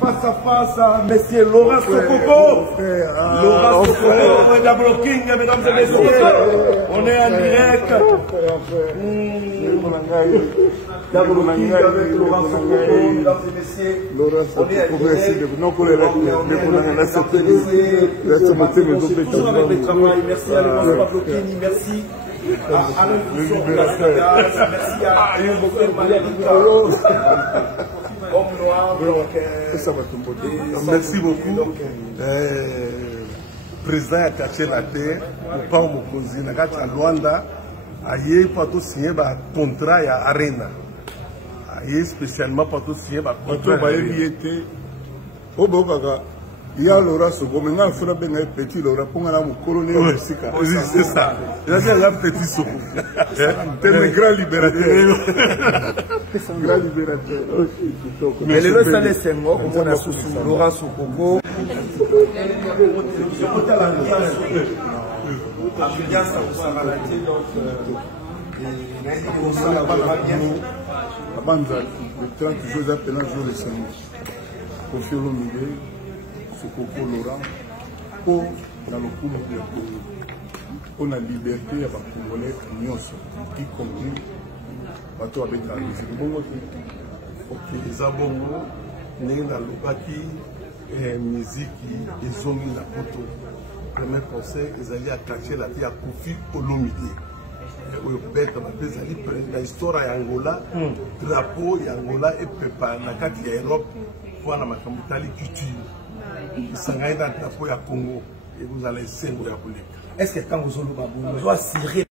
face à face à Monsieur Laurent Sokoko. Laurent Sokoko, Double King, mesdames et messieurs. On est en direct. Double King avec Laurent Sokoko, mesdames et messieurs. On est en direct. Toujours avec le travail. Merci à Laurent Double King, merci. Merci à merci beaucoup. Président a caché la terre, pas au Mokozi, n'a pas à Luanda, aïe pas tout signé un contrat à Arena. Aïe spécialement pas tout signé un contrat. Il y a Laura Sogo, maintenant il faudra bien un petit Laura pour un colonel au Mexique. C'est ça. Il y a un petit Sogo. C'est un grand libérateur. C'est un grand libérateur. Mais le reste des Senghor, on a sous Laura Sogo. Le 30 jours après un jour de Senghor. Kofi Olomide. Sokoko Laurent pour dans le coup on a liberté à Congolais nyonso y compris bato avec la musique bongo ok eza bongo ndenge nalobaki miziki ezongi na poto premier conseil ezali attaché la vie à Kofi Olomide oyo beta bape ezali na histoire ya Angola drapeau ya Angola epepa na kati ya Europe mpona makambo tali culture Sangaï dans le drapeau à Congo et vous allez essayer de. Est-ce que quand vous allez au Babou, vous allez